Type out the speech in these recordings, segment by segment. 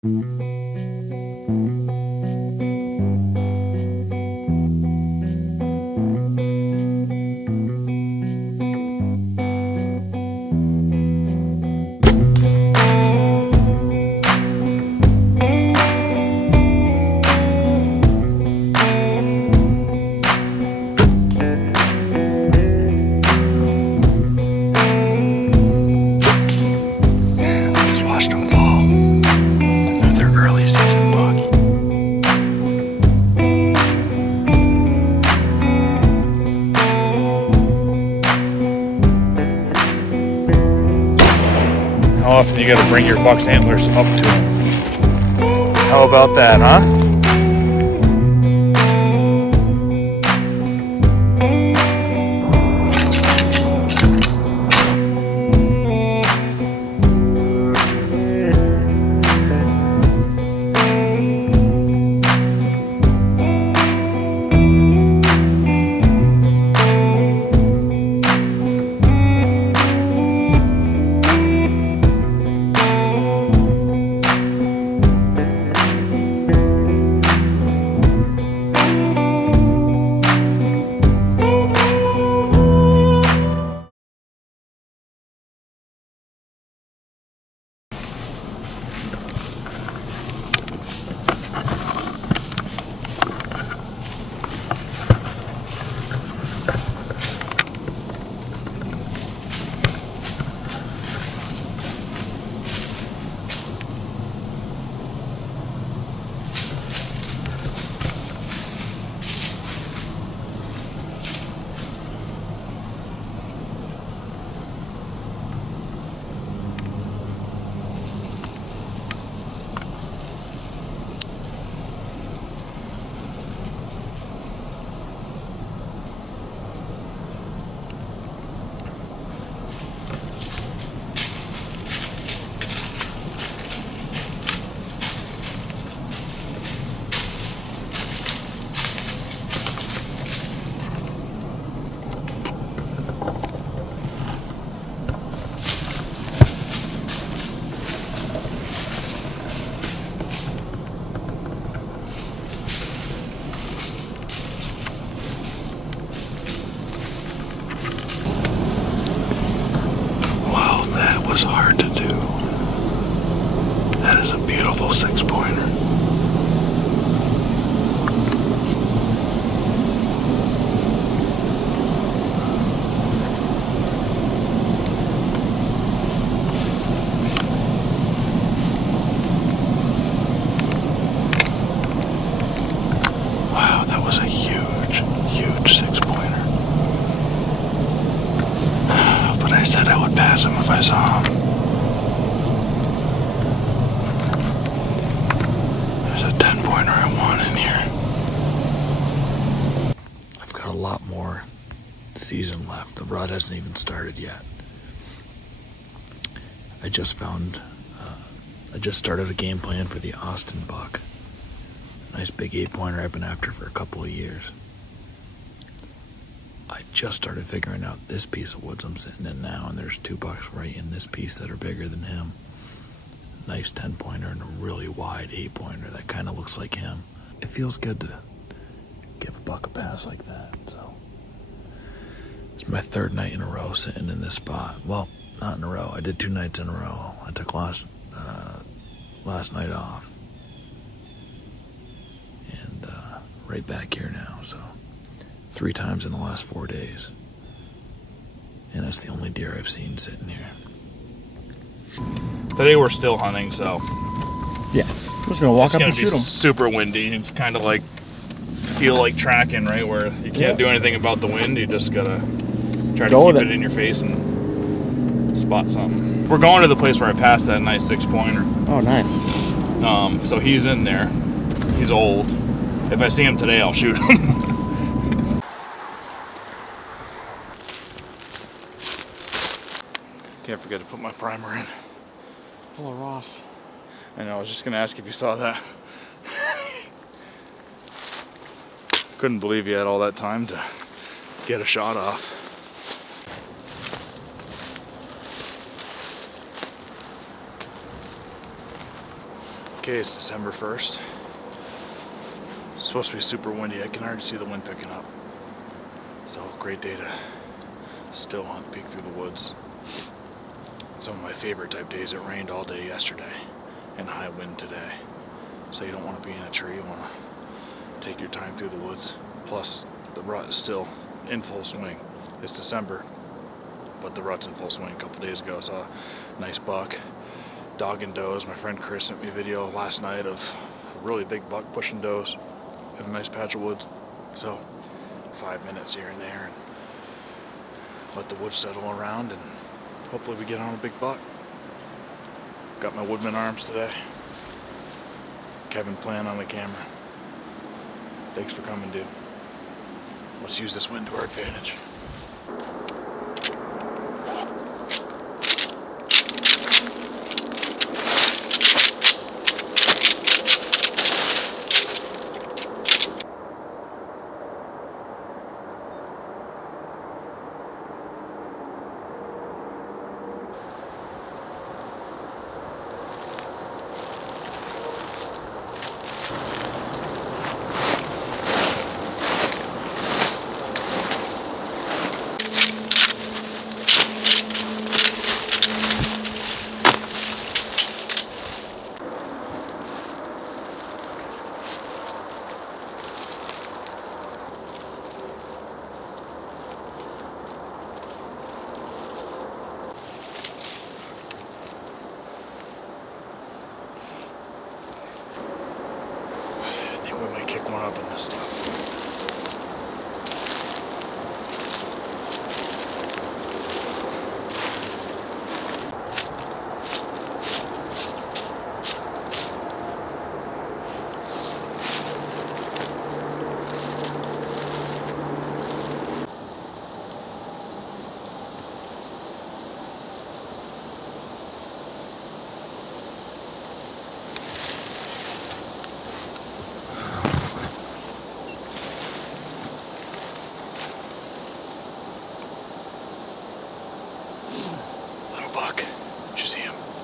How often you gotta bring your buck's antlers up to them? How about that, huh? Hard to do. That is a beautiful 6-pointer. Wow, that was a huge, huge 6-pointer. But I said I would pass him if I saw him. There's a 10-pointer I want in here. I've got a lot more season left. The rut hasn't even started yet. I just started a game plan for the Austin buck. Nice big 8-pointer I've been after for a couple of years. I just started figuring out this piece of woods I'm sitting in now, and there's 2 bucks right in this piece that are bigger than him. Nice 10-pointer and a really wide 8-pointer that kind of looks like him. It feels good to give a buck a pass like that. So it's my 3rd night in a row sitting in this spot. Well, not in a row. I did 2 nights in a row. I took last night off, and right back here now. So 3 times in the last 4 days. And that's the only deer I've seen sitting here. Today we're still hunting, so yeah, we're just gonna walk up and shoot them. It's super windy. It's kind of like feel like tracking, right? Where you can't do anything about the wind. You just gotta try to keep it in your face and spot something. We're going to the place where I passed that nice 6-pointer. Oh, nice. So he's in there. He's old. If I see him today, I'll shoot him. Can't forget to put my primer in. Hello, Ross. I know, I was just gonna ask if you saw that. Couldn't believe you had all that time to get a shot off. Okay, it's December 1st. It's supposed to be super windy. I can already see the wind picking up. So, great day to still hunt, peek through the woods. Some of my favorite type days. It rained all day yesterday and high wind today. So you don't want to be in a tree. You want to take your time through the woods. Plus, the rut is still in full swing. It's December, but the rut's in full swing. A couple days ago, I saw a nice buck. Dog and does. My friend Chris sent me a video last night of a really big buck pushing does in a nice patch of woods. So 5 minutes here and there, and let the woods settle around, and hopefully we get on a big buck. Got my Woodman arms today. Kevin playing on the camera. Thanks for coming, dude. Let's use this wind to our advantage. Kick one up in this stuff.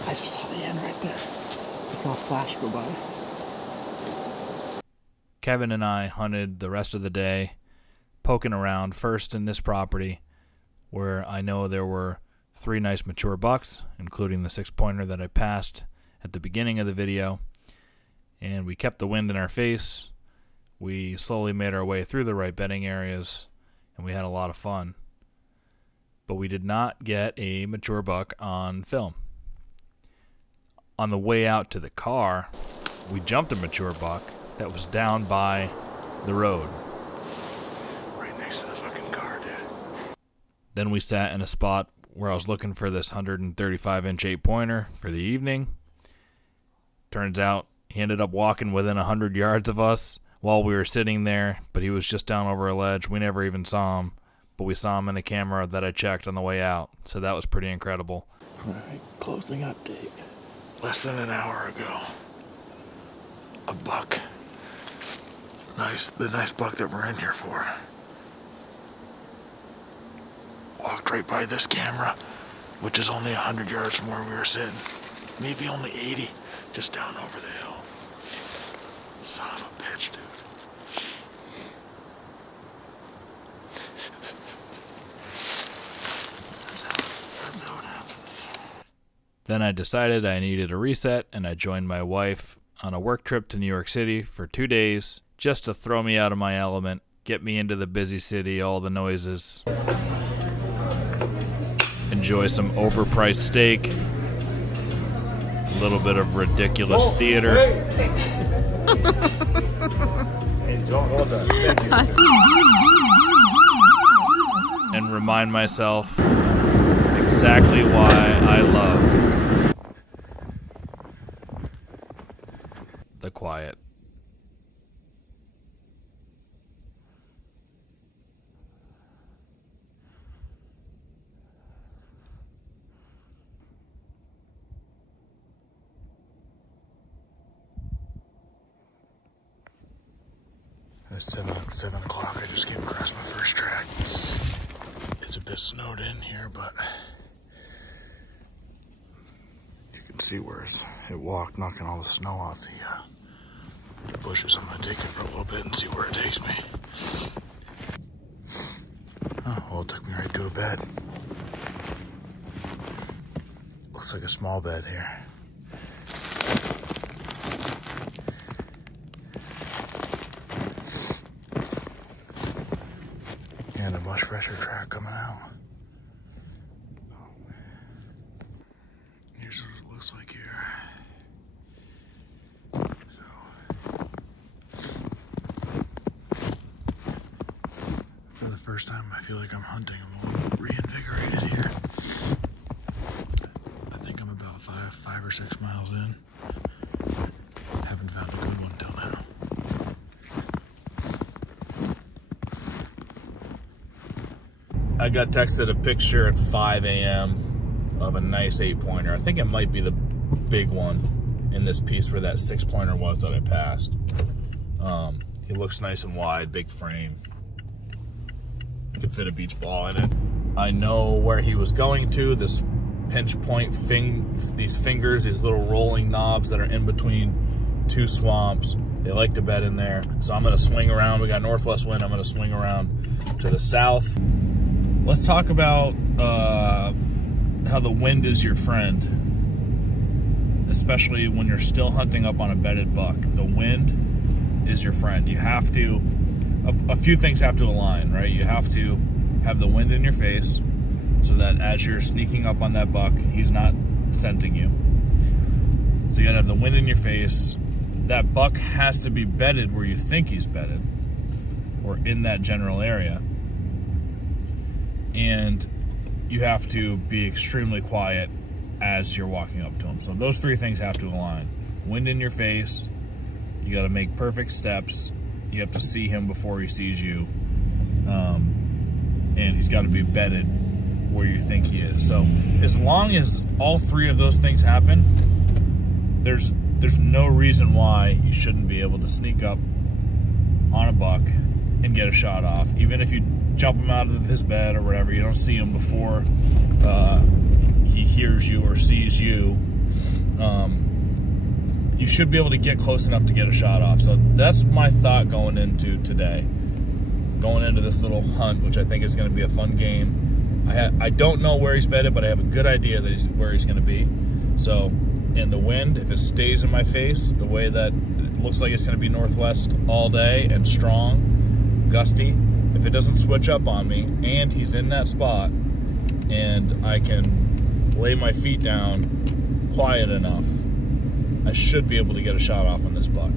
I just saw the end right there. I saw a flash go by. Kevin and I hunted the rest of the day, poking around first in this property where I know there were 3 nice mature bucks, including the 6-pointer that I passed at the beginning of the video. And we kept the wind in our face. We slowly made our way through the right bedding areas, and we had a lot of fun. But we did not get a mature buck on film. On the way out to the car, we jumped a mature buck that was down by the road. Right next to the fucking car, dude. Then we sat in a spot where I was looking for this 135-inch 8-pointer for the evening. Turns out he ended up walking within 100 yards of us while we were sitting there, but he was just down over a ledge. We never even saw him, but we saw him in a camera that I checked on the way out, so that was pretty incredible. All right, closing update. Less than an hour ago, a buck. The nice buck that we're in here for. Walked right by this camera, which is only 100 yards from where we were sitting. Maybe only 80, just down over the hill. Son of a bitch, dude. That's how it happens. Then I decided I needed a reset, and I joined my wife on a work trip to New York City for 2 days just to throw me out of my element, get me into the busy city, all the noises, enjoy some overpriced steak, a little bit of ridiculous theater, and remind myself exactly why I love the quiet. It's 7 o'clock. I just came across my first track. It's a bit snowed in here, but you can see where it walked, knocking all the snow off the bushes. I'm gonna take it for a little bit and see where it takes me. Oh, well, it took me right to a bed. Looks like a small bed here. And a much fresher track coming out. Here's what it looks like here. For the first time, I feel like I'm hunting. I'm a little reinvigorated here. I think I'm about five or 6 miles in. Haven't found a good one till now. I got texted a picture at 5 a.m. of a nice 8-pointer. I think it might be the big one in this piece where that 6-pointer was that I passed. He looks nice and wide, big frame. Could fit a beach ball in it. I know where he was going to. This pinch point these fingers, these little rolling knobs that are in between 2 swamps. They like to bed in there. So I'm gonna swing around. We got northwest wind. I'm gonna swing around to the south. Let's talk about how the wind is your friend, especially when you're still hunting up on a bedded buck. The wind is your friend. You have to, a few things have to align, right? You have to have the wind in your face so that as you're sneaking up on that buck, he's not scenting you. So you gotta have the wind in your face. That buck has to be bedded where you think he's bedded, or in that general area. And you have to be extremely quiet as you're walking up to him. So those 3 things have to align. Wind in your face, you gotta make perfect steps, you have to see him before he sees you, and he's gotta be bedded where you think he is. So as long as all 3 of those things happen, there's no reason why you shouldn't be able to sneak up on a buck and get a shot off. Even if you jump him out of his bed or whatever, you don't see him before he hears you or sees you, you should be able to get close enough to get a shot off. So that's my thought going into today. Going into this little hunt, which I think is going to be a fun game. I don't know where he's bedded, but I have a good idea that where he's going to be. So, and the wind, if it stays in my face, the way that it looks like it's going to be northwest all day and strong, gusty, if it doesn't switch up on me and he's in that spot and I can lay my feet down quiet enough, I should be able to get a shot off on this buck.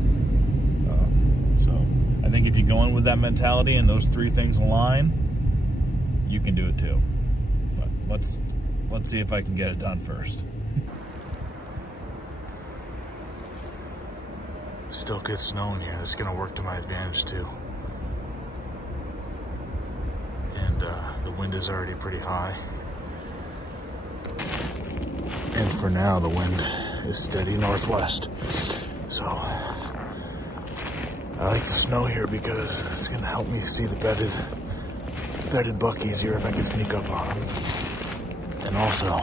So I think if you go in with that mentality and those 3 things align, you can do it too. But let's see if I can get it done first. Still good snow in here. It's gonna work to my advantage too. And the wind is already pretty high. And for now, the wind is steady northwest. So I like the snow here because it's gonna help me see the bedded buck easier if I can sneak up on him. And also,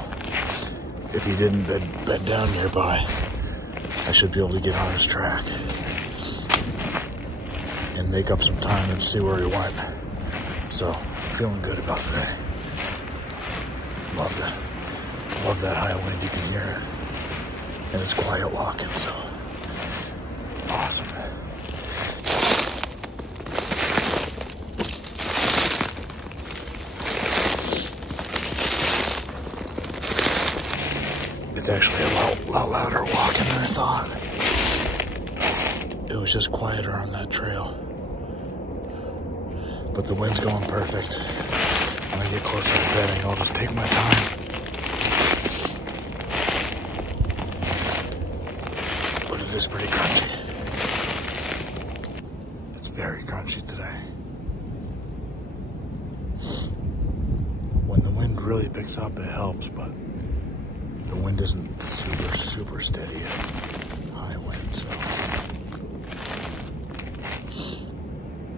if he didn't bed down nearby, I should be able to get on his track and make up some time and see where he went. So, feeling good about today. Love that high wind, you can hear it. And it's quiet walking, so awesome. It's actually a lot louder walking than I thought. It was just quieter on that trail. But the wind's going perfect. When I get closer to bedding, I'll just take my time. But it is pretty crunchy. It's very crunchy today. When the wind really picks up, it helps, but the wind isn't super steady at high wind, so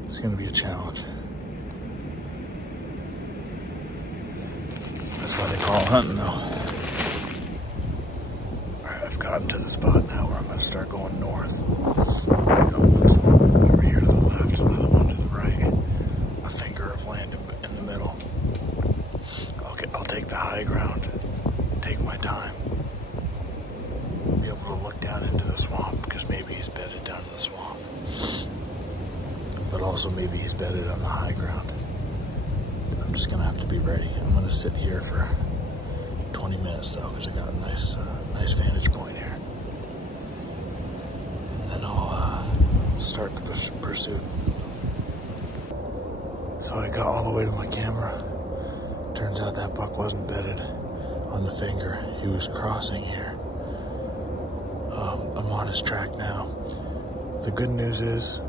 it's gonna be a challenge. That's why they call it hunting, though. All right, gotten to the spot now where I'm going to start going north. This one over here to the left, another one to the right. A finger of land in the middle. I'll take the high ground, take my time, be able to look down into the swamp because maybe he's bedded down in the swamp. But also maybe he's bedded on the high ground. I'm just going to have to be ready. I'm going to sit here for 20 minutes though because I got a nice vantage point here. And then I'll start the pursuit. So I got all the way to my camera. Turns out that buck wasn't bedded on the finger. He was crossing here. I'm on his track now. The good news is,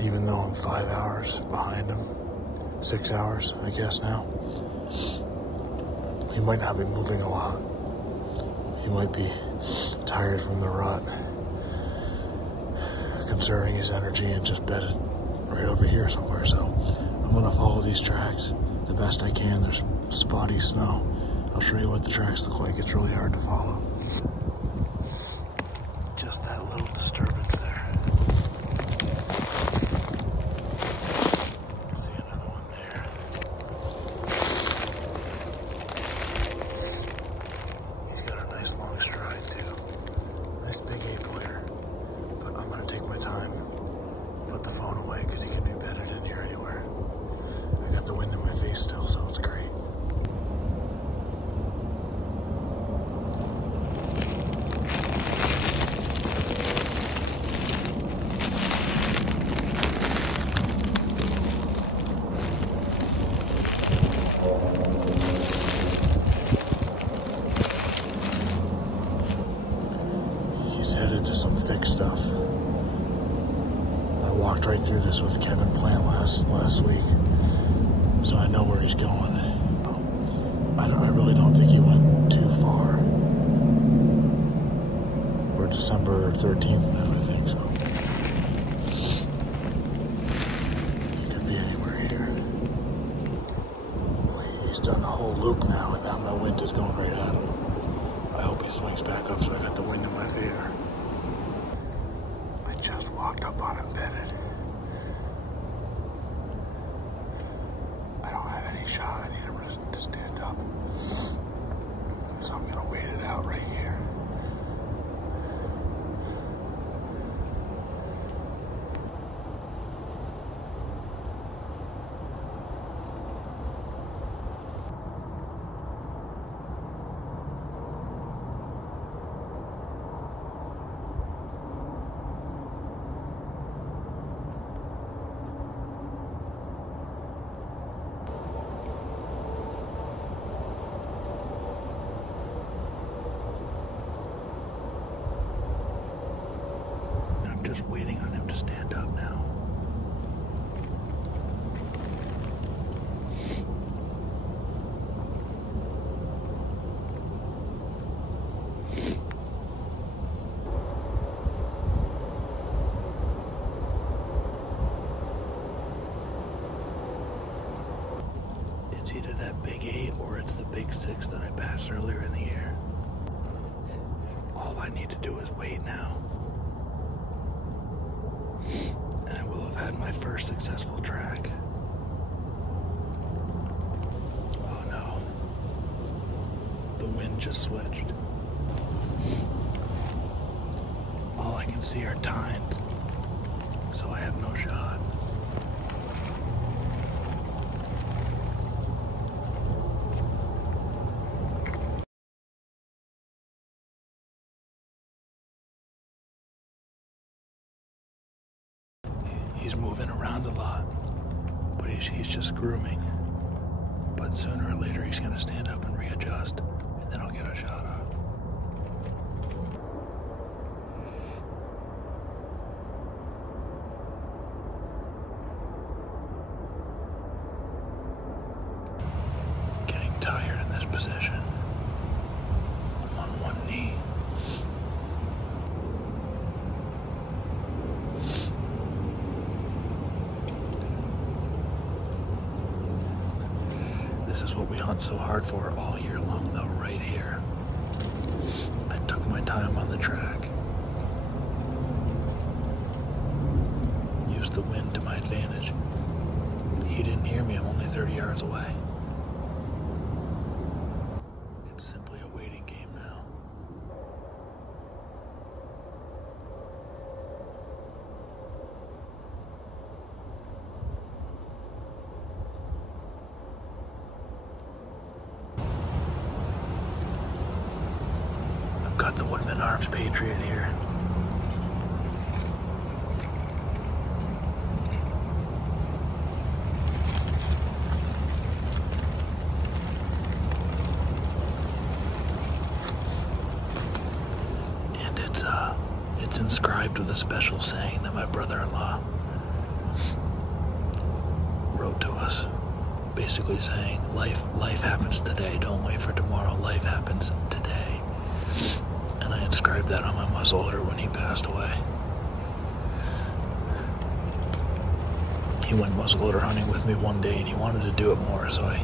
even though I'm 5 hours behind him, 6 hours, I guess now, he might not be moving a lot. He might be tired from the rut, conserving his energy and just bedded right over here somewhere. So I'm gonna follow these tracks the best I can. There's spotty snow. I'll show you what the tracks look like. It's really hard to follow. Just that little disturbance there. See another one there. He's got a nice long stride too. Nice big 8-pointer. But I'm gonna take my time, put the phone away because he could be bedded in here anywhere. I got the wind in my face still, so it's great. He's headed to some thick stuff. I walked right through this with Kevin Plant last week, so I know where he's going. I really don't think he went too far. We're December 13th now, I think, so he could be anywhere here. Well, he's done a whole loop now, and now my wind is going right at him. I hope he swings back up so I got the wind in my favor. I just walked up on him bedded. I don't have any shot. I need him to stand up. So I'm gonna wait it out right here. Just waiting on him to stand up now. It's either that big 8 or it's the big 6 that I passed earlier in the year. All I need to do is wait now. Had my first successful track. Oh no. The wind just switched. All I can see are tines, so I have no shot. He's moving around a lot, but he's just grooming. But sooner or later he's gonna stand up and readjust, and then I'll get a shot off. Getting tired in this position. I'm on one knee. This is what we hunt so hard for all year long, though, right here. I took my time on the track. Use the wind to my advantage. He didn't hear me, I'm only 30 yards away. It's simply a waiting game now. I've got the Woodman Arms Patriot here. It's inscribed with a special saying that my brother-in-law wrote to us, basically saying, life happens today, don't wait for tomorrow, life happens today. And I inscribed that on my muzzleloader when he passed away. He went muzzleloader hunting with me one day and he wanted to do it more, so I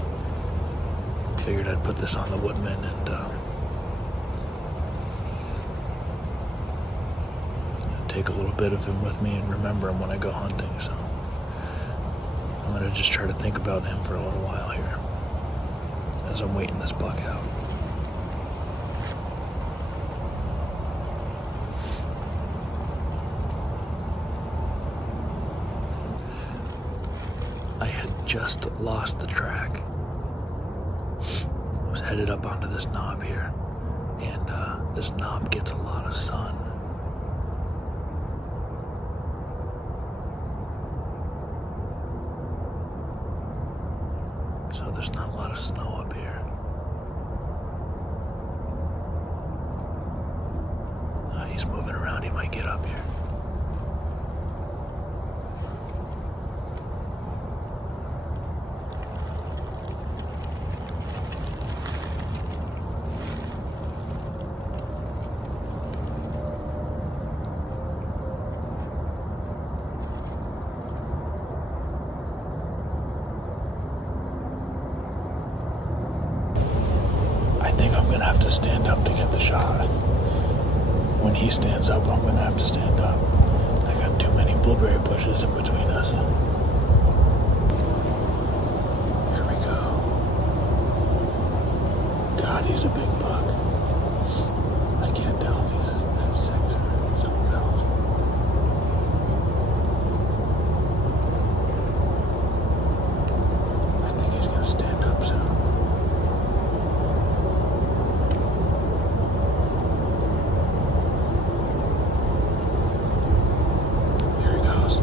figured I'd put this on the Woodman and take a little bit of him with me and remember him when I go hunting. So I'm gonna just try to think about him for a little while here as I'm waiting this buck out. I had just lost the track. I was headed up onto this knob here, and this knob gets a lot of sun. So there's not a lot of snow up here. He's moving around, he might get up here. I think I'm gonna have to stand up to get the shot. When he stands up, I'm gonna have to stand up. I got too many blueberry bushes in between us. Here we go. God, he's a big buck. I can't tell if he's that 6 or something else. I think he's gonna stand up soon. Here he goes.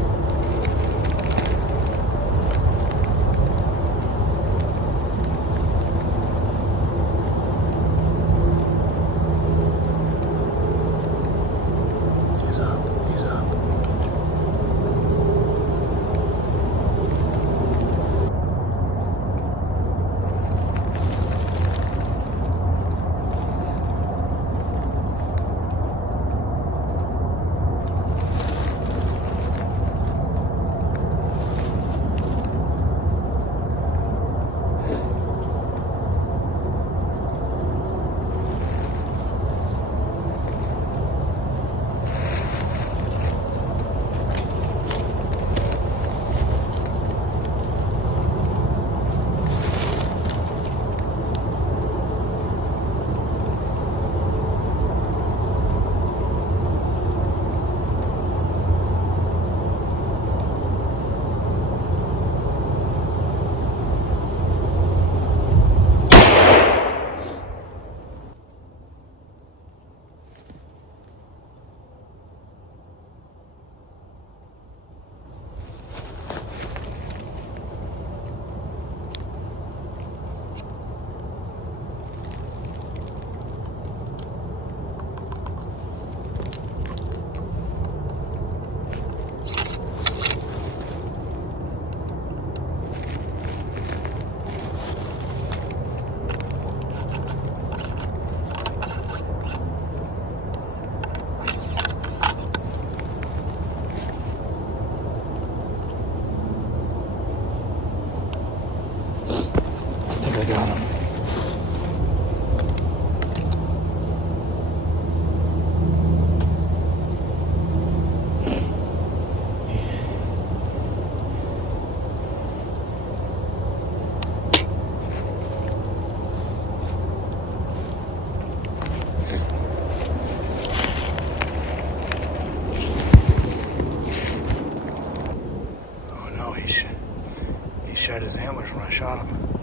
shed his antlers when I shot him.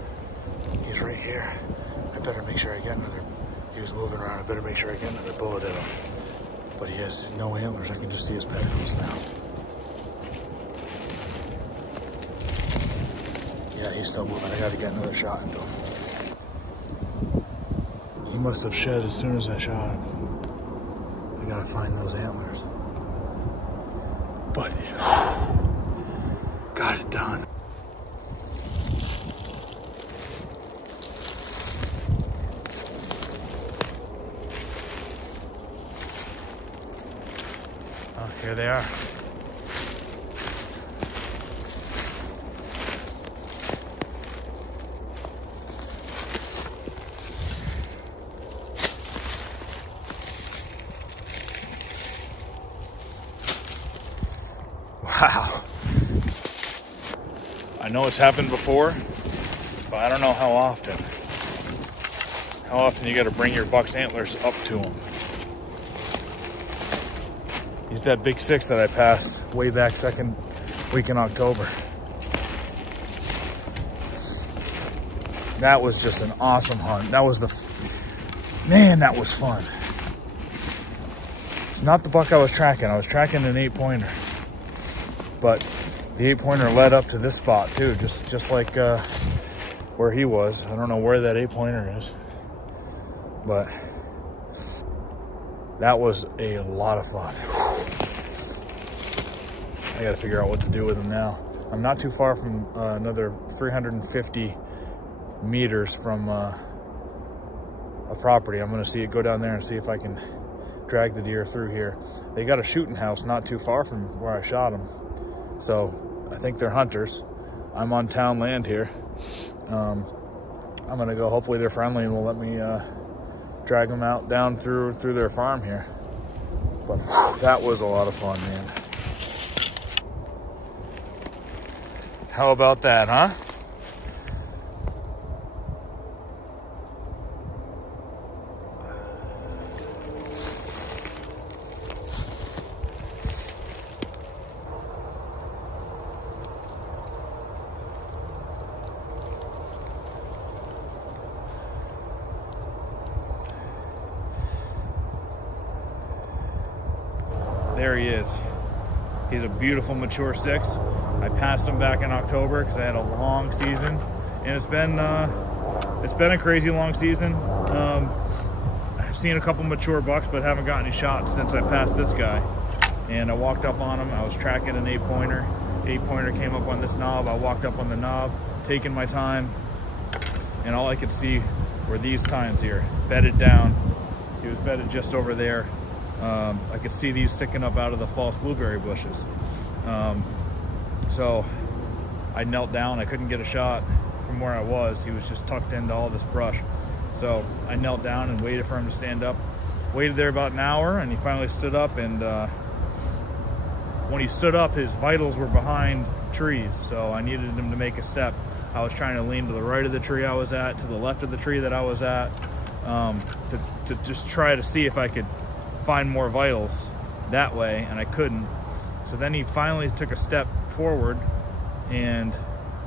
He's right here. I better make sure I get another, he was moving around, I better make sure I get another bullet in him. But he has no antlers, I can just see his pedicles now. Yeah, he's still moving, I gotta get another shot into him. He must have shed as soon as I shot him. I gotta find those antlers. But, got it done. Oh, here they are. Wow. I know it's happened before, but I don't know how often. How often you gotta bring your buck's antlers up to him. He's that big 6 that I passed way back second week in October. That was just an awesome hunt. That was man, that was fun. It's not the buck I was tracking. I was tracking an 8-pointer. But the 8-pointer led up to this spot too, just like where he was. I don't know where that 8-pointer is, but that was a lot of fun. I gotta figure out what to do with him now. I'm not too far from another 350 meters from a property. I'm gonna go down there and see if I can drag the deer through here. They got a shooting house not too far from where I shot him. So I think they're hunters. I'm on town land here. I'm gonna go, hopefully they're friendly and will let me drag them out down through their farm here. But that was a lot of fun, man. How about that, huh? There he is. He's a beautiful mature 6. I passed him back in October because I had a long season, and it's been a crazy long season. I've seen a couple mature bucks, but haven't gotten any shots since I passed this guy. And I walked up on him. I was tracking an 8-pointer. 8-pointer came up on this knob. I walked up on the knob, taking my time, and all I could see were these tines here, bedded down. He was bedded just over there. I could see these sticking up out of the false blueberry bushes. So I knelt down. I couldn't get a shot from where I was. He was just tucked into all this brush. So I knelt down and waited for him to stand up. Waited there about an hour, and he finally stood up. And when he stood up, his vitals were behind trees. So I needed him to make a step. I was trying to lean to the right of the tree I was at, to the left of the tree that I was at, to just try to see if I could find more vitals that way, and I couldn't. So then he finally took a step forward, and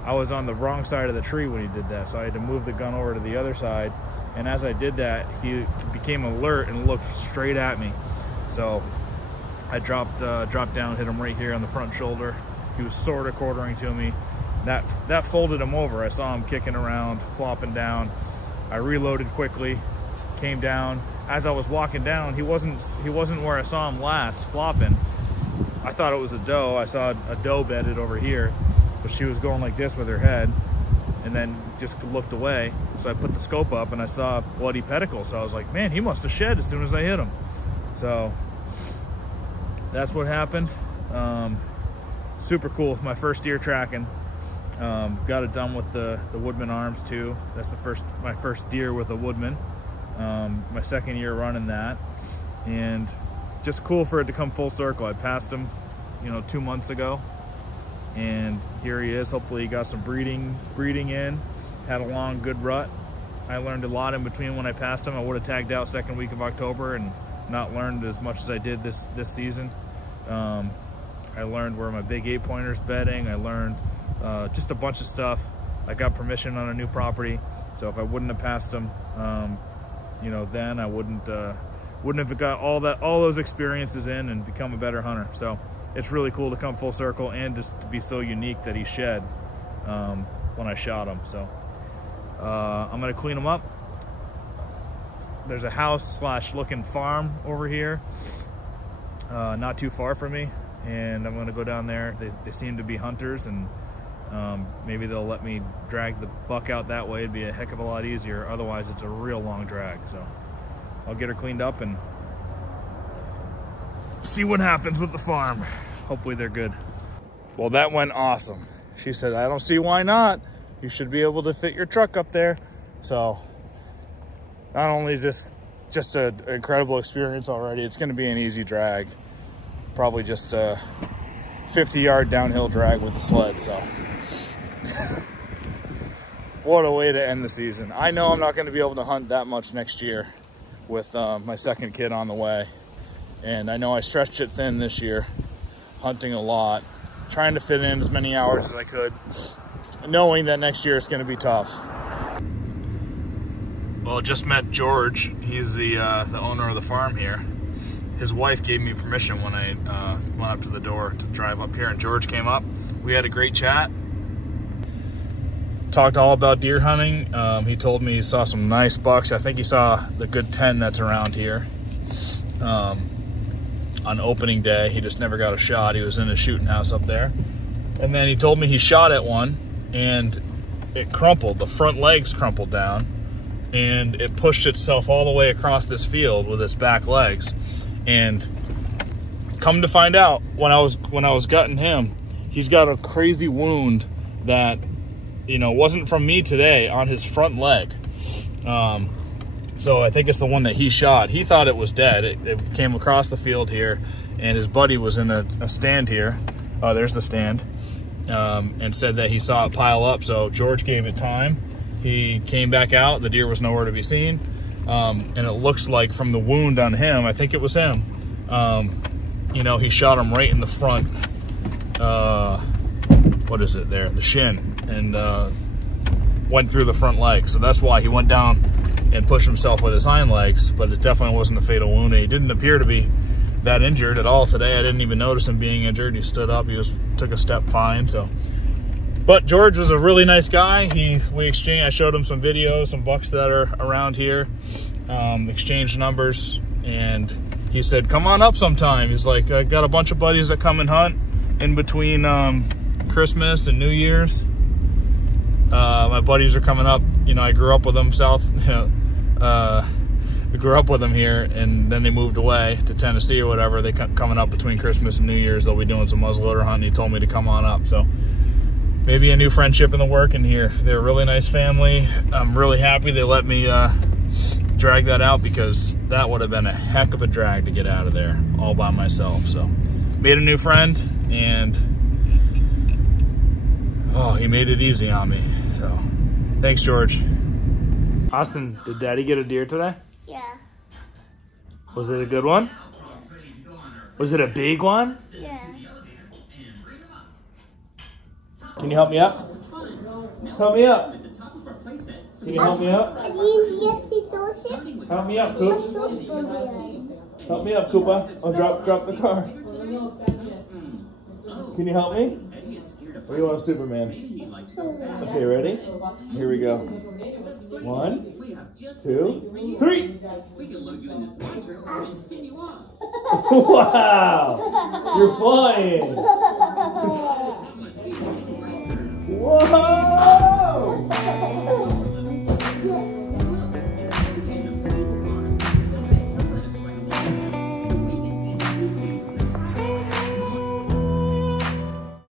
I was on the wrong side of the tree when he did that, so I had to move the gun over to the other side. And as I did that, he became alert and looked straight at me. So I dropped down, hit him right here on the front shoulder. He was sort of quartering to me. That folded him over. I saw him kicking around, flopping down. I reloaded quickly, came down. As I was walking down, he wasn't where I saw him last, flopping. I thought it was a doe. I saw a doe bedded over here, but she was going like this with her head, and then just looked away. So I put the scope up and I saw bloody pedicle. So I was like, man, he must have shed as soon as I hit him. So that's what happened. Super cool. My first deer tracking. Got it done with the Woodman arms too. That's my first deer with a Woodman. My second year running that, and just cool for it to come full circle. I passed him, 2 months ago, and here he is. Hopefully he got some breeding in, had a long good rut. I learned a lot in between when I passed him. I would have tagged out second week of October and not learned as much as I did this season. I learned where my big 8-pointer's bedding. I learned just a bunch of stuff. I got permission on a new property, so if I wouldn't have passed them, you know, then I wouldn't have got all those experiences in and become a better hunter. So it's really cool to come full circle and just to be so unique that he shed when I shot him. So I'm gonna clean him up. There's a house / looking farm over here, not too far from me, and I'm gonna go down there. They seem to be hunters, and maybe they'll let me drag the buck out that way. It'd be a heck of a lot easier. Otherwise, it's a real long drag. So I'll get her cleaned up and see what happens with the farm. Hopefully they're good. Well, that went awesome. She said, I don't see why not. You should be able to fit your truck up there. So not only is this just an incredible experience already, it's going to be an easy drag. Probably just a 50-yard downhill drag with the sled. So what a way to end the season. I know I'm not going to be able to hunt that much next year with my second kid on the way. And I know I stretched it thin this year, hunting a lot, trying to fit in as many hours as I could, knowing that next year it's going to be tough. Well, just met George. He's the owner of the farm here. His wife gave me permission when I went up to the door to drive up here, and George came up. We had a great chat. Talked all about deer hunting. He told me he saw some nice bucks. I think he saw the good 10 that's around here. On opening day, he just never got a shot. He was in a shooting house up there. And then he told me he shot at one and it crumpled. The front legs crumpled down and it pushed itself all the way across this field with its back legs. And come to find out, when I was gutting him, he's got a crazy wound that, you know, wasn't from me today on his front leg. So I think it's the one that he shot. He thought it was dead. It came across the field here, and his buddy was in a stand here. Oh, there's the stand. And said that he saw it pile up. So George gave it time. He came back out. The deer was nowhere to be seen. And it looks like from the wound on him, I think it was him, you know, he shot him right in the front, what is it there? The shin, and went through the front leg. So that's why he went down and pushed himself with his hind legs, but it definitely wasn't a fatal wound. He didn't appear to be that injured at all today. I didn't even notice him being injured. He stood up, took a step fine. So, but George was a really nice guy. I showed him some videos, some bucks that are around here, exchanged numbers, and he said, come on up sometime. He's like, I got a bunch of buddies that come and hunt in between Christmas and New Year's. My buddies are coming up. You know, I grew up with them we grew up with them here, and then they moved away to Tennessee or whatever. They coming up between Christmas and New Year's. They'll be doing some muzzleloader hunting. He told me to come on up. So maybe a new friendship in the working here. They're a really nice family. I'm really happy they let me drag that out, because that would have been a heck of a drag to get out of there all by myself. So made a new friend, and oh, he made it easy on me. So thanks, George. Austin, did Daddy get a deer today? Yeah. Was it a good one? Was it a big one? Yeah. Can you help me up? Help me up. Can you help me up? Help me up, Coops. Help me up, Koopa. Oh, drop the car. Can you help me? Or do you want a Superman? Okay, ready? Here we go. 1, 2, 3. Wow! You're flying! Whoa!